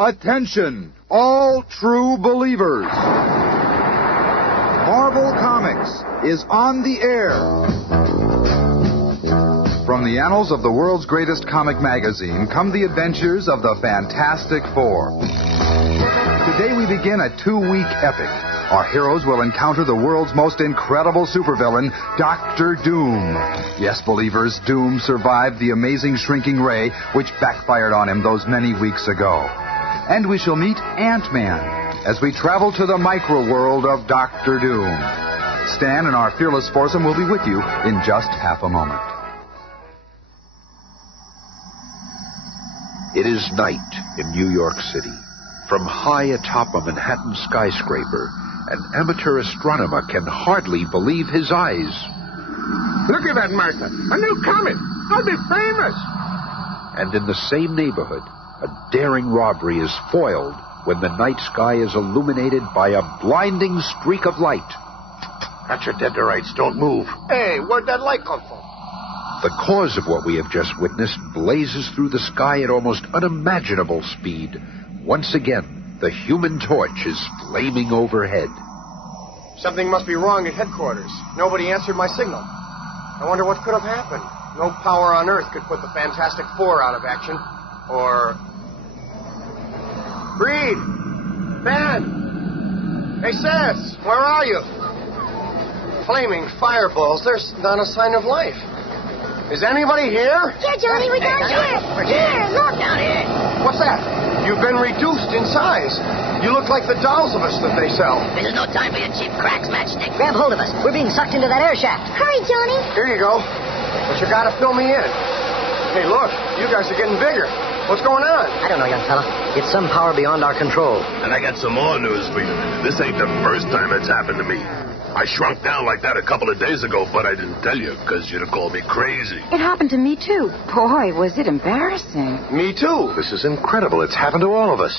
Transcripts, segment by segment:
Attention, all true believers. Marvel Comics is on the air. From the annals of the world's greatest comic magazine come the adventures of the Fantastic Four. Today we begin a 2-week epic. Our heroes will encounter the world's most incredible supervillain, Dr. Doom. Yes, believers, Doom survived the amazing shrinking ray which backfired on him those many weeks ago. And we shall meet Ant-Man as we travel to the micro-world of Dr. Doom. Stan and our fearless foursome will be with you in just half a moment. It is night in New York City. From high atop a Manhattan skyscraper, an amateur astronomer can hardly believe his eyes. Look at that, Martha. A new comet. I'll be famous. And in the same neighborhood, a daring robbery is foiled when the night sky is illuminated by a blinding streak of light. Got your dead to rights. Don't move. Hey, where'd that light come from? The cause of what we have just witnessed blazes through the sky at almost unimaginable speed. Once again, the Human Torch is flaming overhead. Something must be wrong at headquarters. Nobody answered my signal. I wonder what could have happened. No power on Earth could put the Fantastic Four out of action. Or... Reed! Ben! Hey, Sis! Where are you? Flaming fireballs. There's not a sign of life. Is anybody here? Here, Johnny, we're down here. Here, look. Down here. What's that? You've been reduced in size. You look like the dolls of us that they sell. This is no time for your cheap cracks, matchstick. Grab hold of us. We're being sucked into that air shaft. Hurry, Johnny. Here you go. But you gotta fill me in. Hey, look, you guys are getting bigger. What's going on? I don't know, young fella. It's some power beyond our control. And I got some more news for you. This ain't the first time it's happened to me. I shrunk down like that a couple of days ago, but I didn't tell you because you'd have called me crazy. It happened to me, too. Boy, was it embarrassing. Me, too. This is incredible. It's happened to all of us.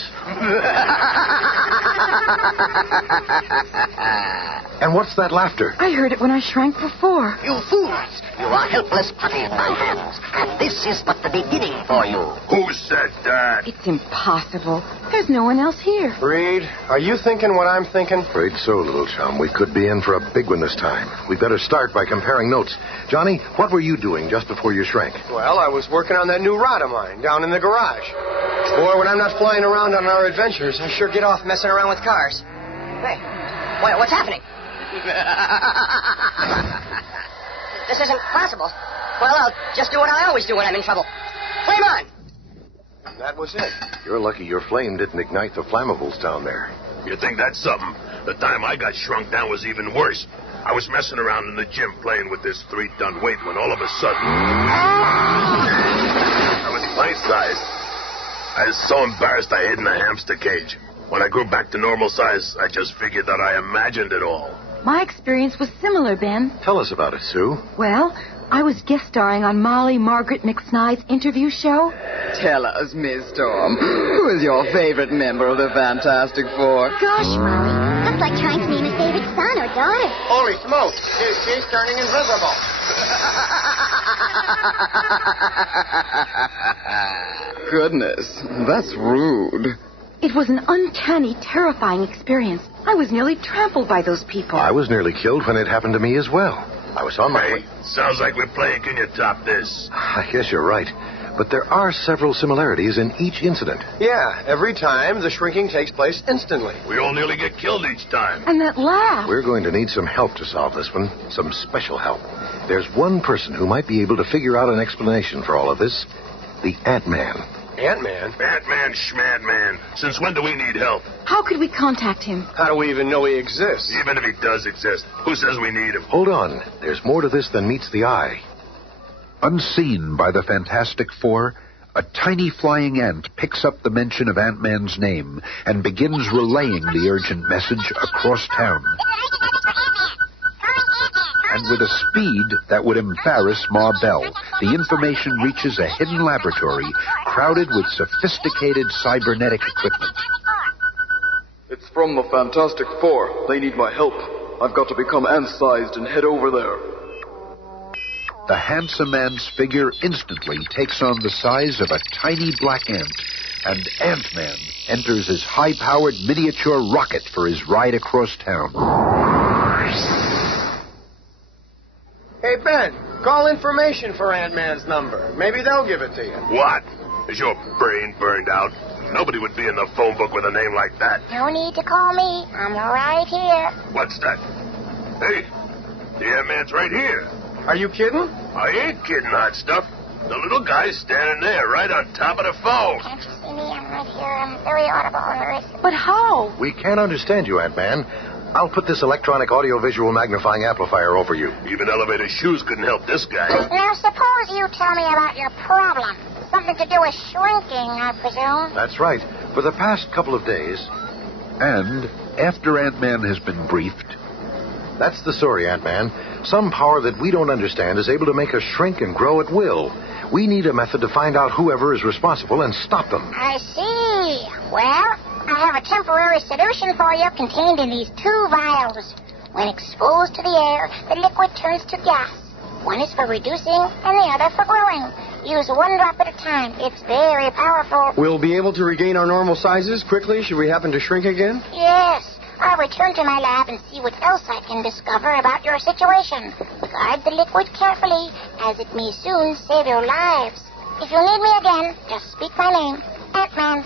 And what's that laughter? I heard it when I shrank before. You fools! You are helpless putty in my hands, and this is but the beginning for you. Who said that? It's impossible. There's no one else here. Reed, are you thinking what I'm thinking? Afraid so, little chum. We could be in for a big one this time. We'd better start by comparing notes. Johnny, what were you doing just before you shrank? Well, I was working on that new rod of mine down in the garage. Boy, when I'm not flying around on our adventures, I sure get off messing around with cars. Hey, what's happening? This isn't possible. Well, I'll just do what I always do when I'm in trouble. Flame on! And that was it. You're lucky your flame didn't ignite the flammables down there. You think that's something? The time I got shrunk down was even worse. I was messing around in the gym playing with this 3-ton weight when all of a sudden... I was pint-sized. I was so embarrassed I hid in a hamster cage. When I grew back to normal size, I just figured that I imagined it all. My experience was similar, Ben. Tell us about it, Sue. Well, I was guest starring on Molly Margaret McSnide's interview show. Tell us, Miss Storm, who is your favorite member of the Fantastic Four? Gosh, Molly, that's like trying to name a favorite son or daughter. Holy smokes, she's turning invisible. Goodness, that's rude. It was an uncanny, terrifying experience. I was nearly trampled by those people. I was nearly killed when it happened to me as well. I was on my way. Sounds like we're playing Can You Top This? I guess you're right. But there are several similarities in each incident. Yeah, every time the shrinking takes place instantly. We all nearly get killed each time. And that laugh. We're going to need some help to solve this one. Some special help. There's one person who might be able to figure out an explanation for all of this. The Ant-Man. Ant-Man? Ant-Man, Schmad-Man. Since when do we need help? How could we contact him? How do we even know he exists? Even if he does exist, who says we need him? Hold on. There's more to this than meets the eye. Unseen by the Fantastic Four, a tiny flying ant picks up the mention of Ant-Man's name and begins relaying the urgent message across town. And with a speed that would embarrass Ma Bell, the information reaches a hidden laboratory crowded with sophisticated cybernetic equipment. It's from the Fantastic Four. They need my help. I've got to become ant-sized and head over there. The handsome man's figure instantly takes on the size of a tiny black ant, and Ant-Man enters his high-powered miniature rocket for his ride across town. Hey, Ben, call information for Ant-Man's number. Maybe they'll give it to you. What? Is your brain burned out? Nobody would be in the phone book with a name like that. No need to call me. I'm right here. What's that? Hey, the Ant-Man's right here. Are you kidding? I ain't kidding, hot stuff. The little guy's standing there, right on top of the phone. Can't you see me? I'm right here. I'm very audible and listen. But how? We can't understand you, Ant-Man. I'll put this electronic audio-visual magnifying amplifier over you. Even elevator shoes couldn't help this guy. Now, suppose you tell me about your problem. Something to do with shrinking, I presume. That's right. For the past couple of days. And after Ant-Man has been briefed... That's the story, Ant-Man. Some power that we don't understand is able to make us shrink and grow at will. We need a method to find out whoever is responsible and stop them. I see. Well, I have a temporary solution for you contained in these 2 vials. When exposed to the air, the liquid turns to gas. One is for reducing and the other for growing. Use 1 drop at a time. It's very powerful. We'll be able to regain our normal sizes quickly should we happen to shrink again? Yes. I'll return to my lab and see what else I can discover about your situation. Guard the liquid carefully, as it may soon save your lives. If you need me again, just speak my name, Ant-Man.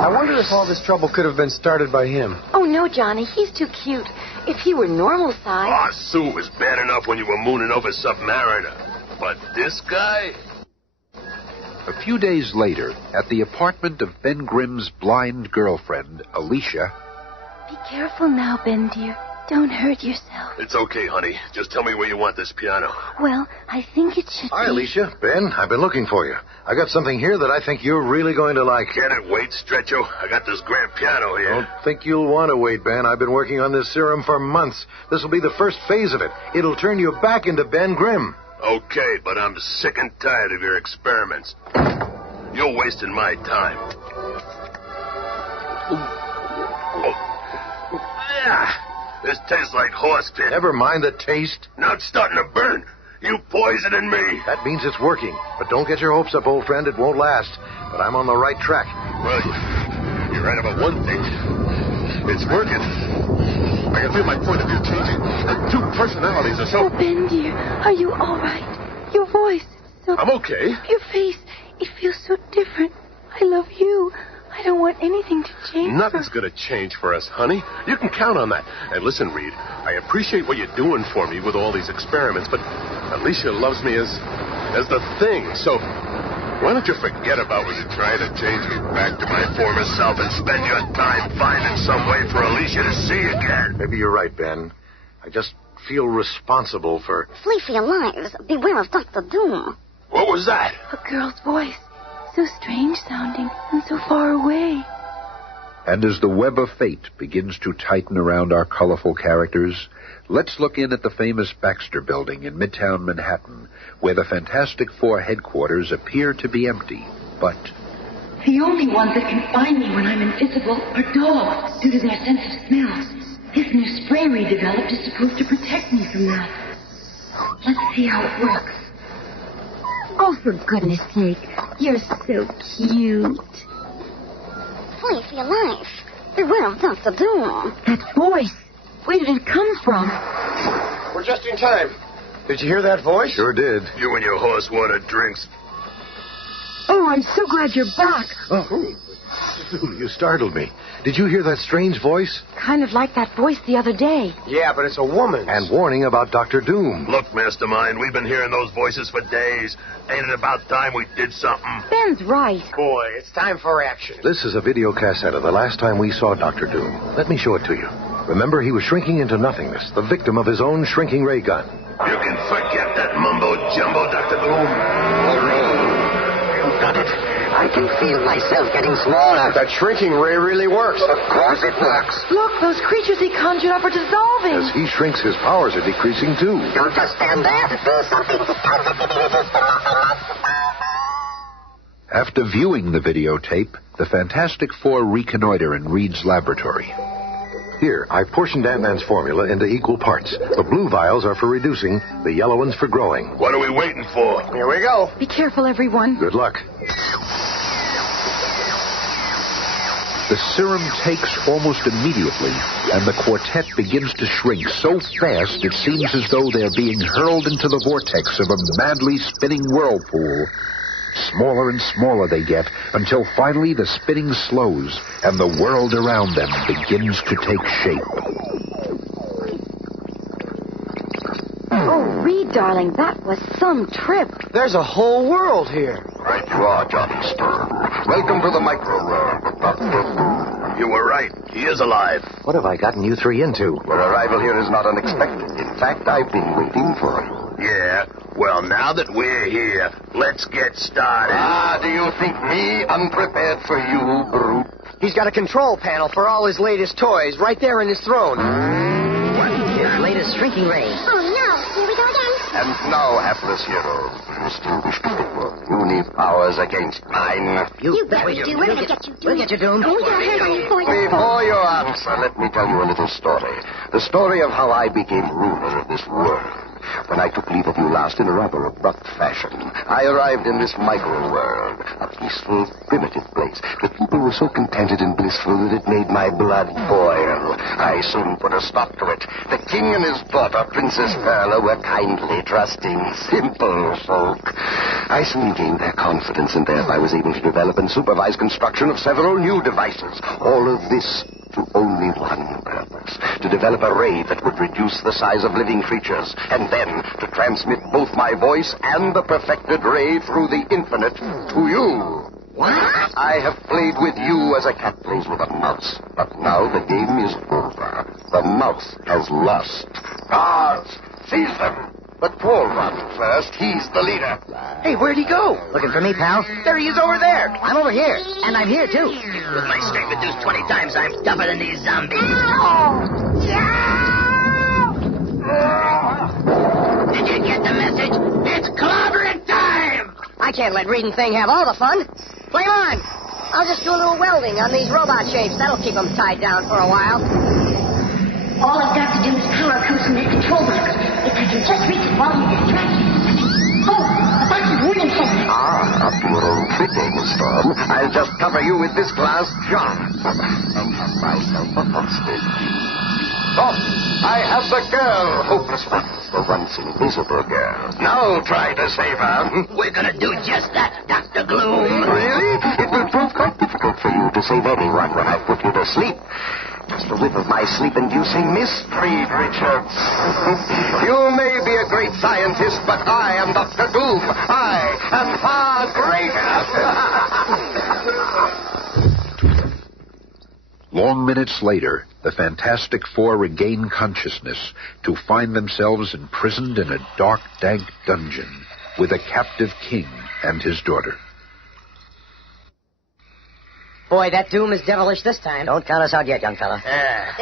I wonder if all this trouble could have been started by him. Oh, no, Johnny. He's too cute. If he were normal size... Aw, Sue was bad enough when you were mooning over Submariner. But this guy... A few days later, at the apartment of Ben Grimm's blind girlfriend, Alicia... Be careful now, Ben, dear. Don't hurt yourself. It's okay, honey. Just tell me where you want this piano. Well, I think it should Hi, be... Alicia. Ben, I've been looking for you. I got something here that I think you're really going to like. Can it wait, Stretcho? I got this grand piano here. Don't think you'll want to wait, Ben. I've been working on this serum for months. This will be the first phase of it. It'll turn you back into Ben Grimm. Okay, but I'm sick and tired of your experiments. You're wasting my time. This tastes like horse pit. Never mind the taste. Now it's starting to burn. You poisoning me. That means it's working. But don't get your hopes up, old friend. It won't last. But I'm on the right track. Well, you're right about one thing. It's working. I can feel my point of view changing. Like 2 personalities or so. Oh, Ben, dear, are you all right? Your voice, so... I'm okay. Your face, it feels so different. I love you. I don't want anything to change. Nothing's going to change for us, honey. You can count on that. And listen, Reed, I appreciate what you're doing for me with all these experiments, but Alicia loves me as the thing. So why don't you forget about what you're trying to change me back to my former self and spend your time finding some way for Alicia to see again? Maybe you're right, Ben. I just feel responsible for... Flee for your lives. Beware of Dr. Doom. What was that? A girl's voice. So strange sounding and so far away. And as the web of fate begins to tighten around our colorful characters, let's look in at the famous Baxter Building in Midtown Manhattan, where the Fantastic Four headquarters appear to be empty. But the only ones that can find me when I'm invisible are dogs, due to their sense of smell. This new spray we developed is supposed to protect me from that. Let's see how it works. Oh, for goodness sake. You're so cute. Flee for your life. Beware of Dr. Doom. That voice. Where did it come from? We're just in time. Did you hear that voice? Sure did. You and your horse water drinks. Oh, I'm so glad you're back. Oh, you startled me. Did you hear that strange voice? Kind of like that voice the other day. Yeah, but it's a woman. And warning about Dr. Doom. Look, Mastermind, we've been hearing those voices for days. Ain't it about time we did something? Ben's right. Boy, it's time for action. This is a video cassette of the last time we saw Dr. Doom. Let me show it to you. Remember, he was shrinking into nothingness, the victim of his own shrinking ray gun. You can forget that mumbo-jumbo, Dr. Doom. You got it. I can feel myself getting smaller. That shrinking ray really works. Of course it works. Look, those creatures he conjured up are dissolving. As he shrinks, his powers are decreasing, too. Don't just stand there. Do something. after viewing the videotape, the Fantastic Four reconnoiter in Reed's laboratory. Here, I portioned Ant-Man's formula into equal parts. The blue vials are for reducing, the yellow ones for growing. What are we waiting for? Here we go. Be careful, everyone. Good luck. The serum takes almost immediately, and the quartet begins to shrink so fast it seems as though they're being hurled into the vortex of a madly spinning whirlpool. Smaller and smaller they get, until finally the spinning slows, and the world around them begins to take shape. Oh, Reed, darling, that was some trip. There's a whole world here. Right you are, Johnny Stern. Welcome to the micro world. You were right. He is alive. What have I gotten you three into? Your arrival here is not unexpected. In fact, I've been waiting for you. Yeah? Well, now that we're here, let's get started. Do you think me unprepared for you, brute? He's got a control panel for all his latest toys right there in his throne. His latest shrinking ray. Oh, no. Here we go again. And now, hapless hero, you still wish to work puny powers against mine? You bet we do. We're going to get you, Doom. We'll get you, Doom. Oh, yeah, hurry for you. Before you answer, let me tell you a little story. The story of how I became ruler of this world. When I took leave of you last in a rather abrupt fashion, I arrived in this micro-world, a peaceful, primitive place. The people were so contented and blissful that it made my blood boil. I soon put a stop to it. The king and his daughter, Princess Perla, were kindly, trusting, simple folk. I soon gained their confidence and thereby was able to develop and supervise construction of several new devices. All of this to only one purpose, to develop a ray that would reduce the size of living creatures, and then to transmit both my voice and the perfected ray through the infinite to you. What? I have played with you as a cat plays with a mouse, but now the game is over. The mouse has lost. Guards, seize them. But Paul runs first. He's the leader. Hey, where'd he go? Looking for me, pal? There he is over there. I'm over here. And I'm here, too. With my strength reduced 20 times, I'm tougher than these zombies. Did you get the message? It's clobbering time! I can't let Reed and Thing have all the fun. Play on. I'll just do a little welding on these robot shapes. That'll keep them tied down for a while. All I've got to do is power comes from that control box. If I can just reach it while you're distracted. Oh, a box of warning sensors. Up to your own tricking, Storm. I'll just cover you with this glass jar. And have myself a hostage. Oh, I have the girl, hopeless one. The once invisible girl. Now try to save her. We're gonna do just that, Dr. Gloom. Really? It will prove quite difficult for you to save anyone when I put you to sleep. Just a whiff of my sleep-inducing mystery, Richards. You may be a great scientist, but I am Dr. Doom. I am far greater. Long minutes later, the Fantastic Four regain consciousness to find themselves imprisoned in a dark, dank dungeon with a captive king and his daughter. Boy, that Doom is devilish this time. Don't count us out yet, young fella.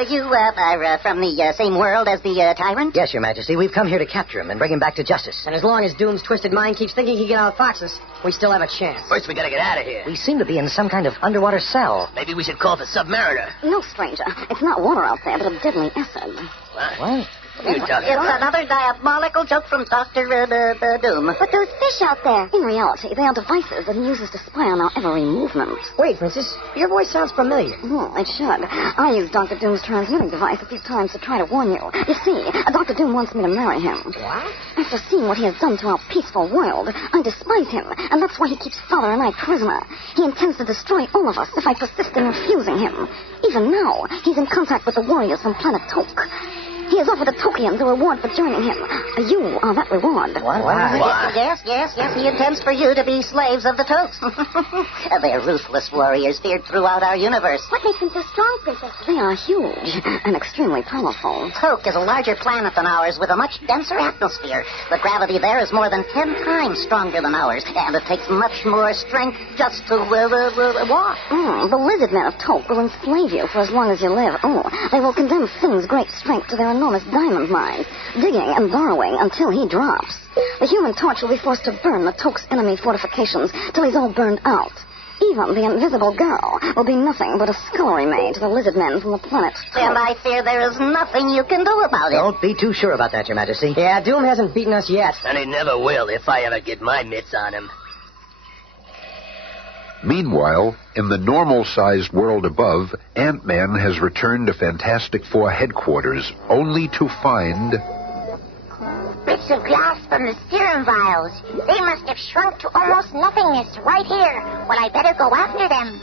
You are from the same world as the tyrant? Yes, Your Majesty. We've come here to capture him and bring him back to justice. And as long as Doom's twisted mind keeps thinking he can outfox us, we still have a chance. First, we gotta get out of here. We seem to be in some kind of underwater cell. Maybe we should call the Submariner. No, stranger. It's not water out there, but a deadly acid. What? What are you talking It's about? another diabolical joke from Dr. Doom. But those fish out there, in reality, they are devices that he uses to spy on our every movement. Wait, Princess. Your voice sounds familiar. It should. I used Dr. Doom's transmitting device a few times to try to warn you. You see, Dr. Doom wants me to marry him. What? After seeing what he has done to our peaceful world, I despise him, and that's why he keeps Father and I prisoner. He intends to destroy all of us if I persist in refusing him. Even now, he's in contact with the warriors from planet Toke. He has offered a Tokian the reward for joining him. You are that reward. What? Yes. He intends for you to be slaves of the Tokes. They're ruthless warriors feared throughout our universe. What makes them so strong, Princess? They are huge and extremely powerful. Toke is a larger planet than ours with a much denser atmosphere. The gravity there is more than 10 times stronger than ours, and it takes much more strength just to walk. The lizard men of Toke will enslave you for as long as you live. They will condemn Thing's great strength to their enormous diamond mines, digging and burrowing until he drops. The Human Torch will be forced to burn the Toke's enemy fortifications till he's all burned out. Even the invisible girl will be nothing but a scullery maid to the lizard men from the planet. And I fear there is nothing you can do about it. Don't be too sure about that, Your Majesty. Yeah, Doom hasn't beaten us yet. And he never will if I ever get my mitts on him. Meanwhile, in the normal-sized world above, Ant-Man has returned to Fantastic Four headquarters, only to find... bits of glass from the serum vials. They must have shrunk to almost nothingness right here. Well, I better go after them.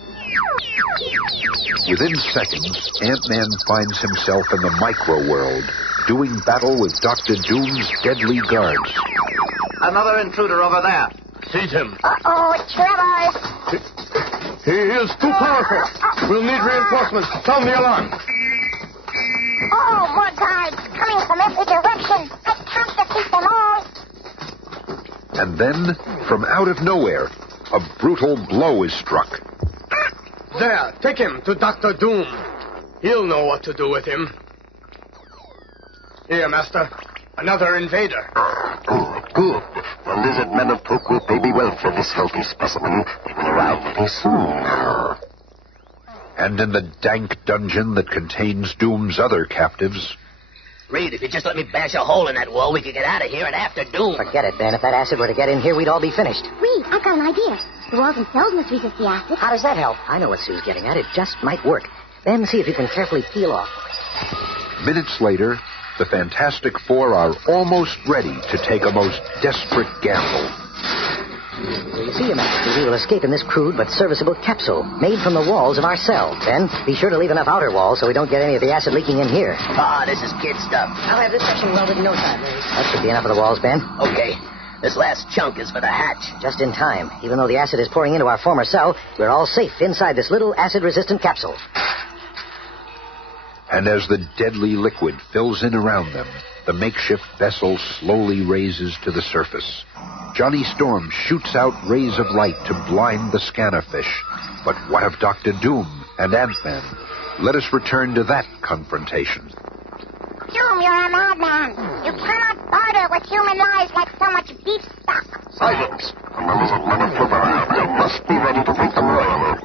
Within seconds, Ant-Man finds himself in the micro-world, doing battle with Dr. Doom's deadly guards. Another intruder over there. Seize him. Uh-oh, Trevor. He is too powerful. We'll need reinforcements. Sound the alarm. Oh, more guards coming from every direction. I can't defeat them all. And then, from out of nowhere, a brutal blow is struck. There, take him to Dr. Doom. He'll know what to do with him. Here, Master. Another invader. Good. The lizard men of Toke will pay me well for this healthy specimen. They will arrive very soon. And in the dank dungeon that contains Doom's other captives... Reed, if you just let me bash a hole in that wall, we could get out of here and after Doom. Forget it, Ben. If that acid were to get in here, we'd all be finished. Reed, I've got an idea. The walls themselves must resist the acid. How does that help? I know what Sue's getting at. It just might work. Ben, see if you can carefully peel off. Minutes later, the Fantastic Four are almost ready to take a most desperate gamble. So you see, Master, we will escape in this crude but serviceable capsule made from the walls of our cell. Ben, be sure to leave enough outer walls so we don't get any of the acid leaking in here. Ah, this is kid stuff. I'll have this section welded in no time, Larry. That should be enough of the walls, Ben. Okay. This last chunk is for the hatch. Just in time. Even though the acid is pouring into our former cell, we're all safe inside this little acid-resistant capsule. And as the deadly liquid fills in around them, the makeshift vessel slowly raises to the surface. Johnny Storm shoots out rays of light to blind the scanner fish. But what of Dr. Doom and Ant-Man? Let us return to that confrontation. Doom, you're a madman. You cannot barter with human lives like so much beef stock. Silence! The lizard men of Toke, you must be ready to meet them royal.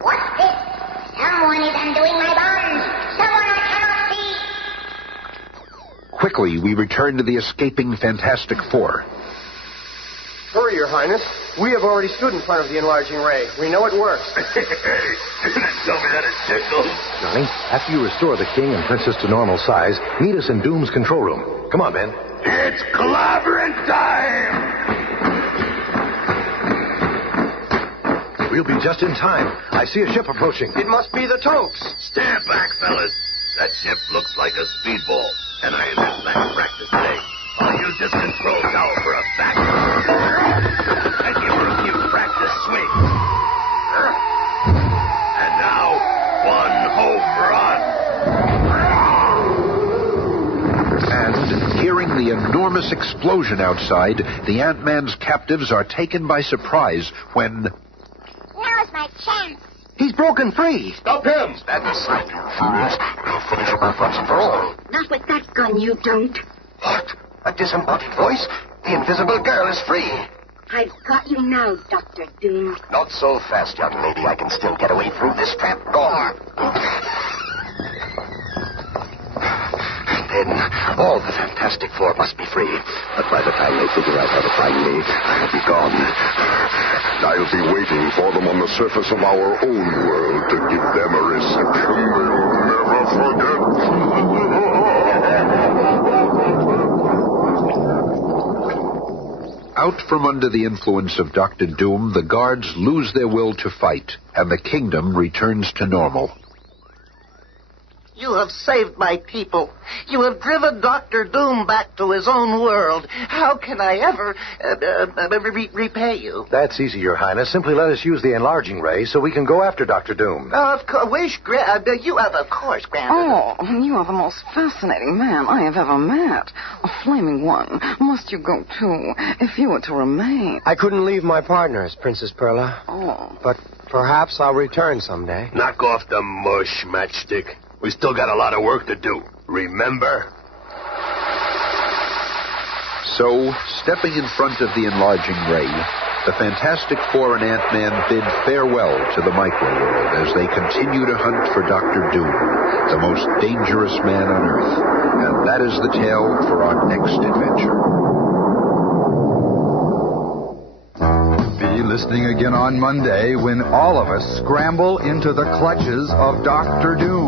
What's this? Someone is undoing my bonds. Someone I cannot see. Quickly, we return to the escaping Fantastic Four. Hurry, Your Highness. We have already stood in front of the enlarging ray. We know it works. Tell me that it tickles. Johnny, after you restore the king and princess to normal size, meet us in Doom's control room. Come on, Ben. It's clobbering time! We'll be just in time. I see a ship approaching. It must be the Tokes. Stand back, fellas. That ship looks like a speedball, and I ain't had much practice today. I'll use this control tower for a back and give her a few practice swings. And now, one home run. And, hearing the enormous explosion outside, the Ant-Man's captives are taken by surprise when... Now's my chance. He's broken free. Stop him! Stand aside, you fools. We'll finish him off once and for all. Not with that gun, you don't. What? A disembodied voice? The invisible girl is free. I've got you now, Dr. Doom. Not so fast, young lady. I can still get away through this trap door. Then all the Fantastic Four must be free. But by the time they figure out how to find me, I'll be gone. I'll be waiting for them on the surface of our own world to give them a reception they'll never forget. Out from under the influence of Dr. Doom, the guards lose their will to fight, and the kingdom returns to normal. You have saved my people. You have driven Dr. Doom back to his own world. How can I ever repay you? That's easy, Your Highness. Simply let us use the enlarging ray so we can go after Dr. Doom. Of course, you have, of course, granted. Oh, you are the most fascinating man I have ever met. A flaming one. Must you go, too, if you were to remain? I couldn't leave my partners, Princess Perla. Oh. But perhaps I'll return someday. Knock off the mush, Matchstick. We still got a lot of work to do. Remember? So, stepping in front of the enlarging ray, the Fantastic Four and Ant-Man bid farewell to the micro-world as they continue to hunt for Dr. Doom, the most dangerous man on Earth. And that is the tale for our next adventure. Feel listening again on Monday when all of us scramble into the clutches of Dr. Doom.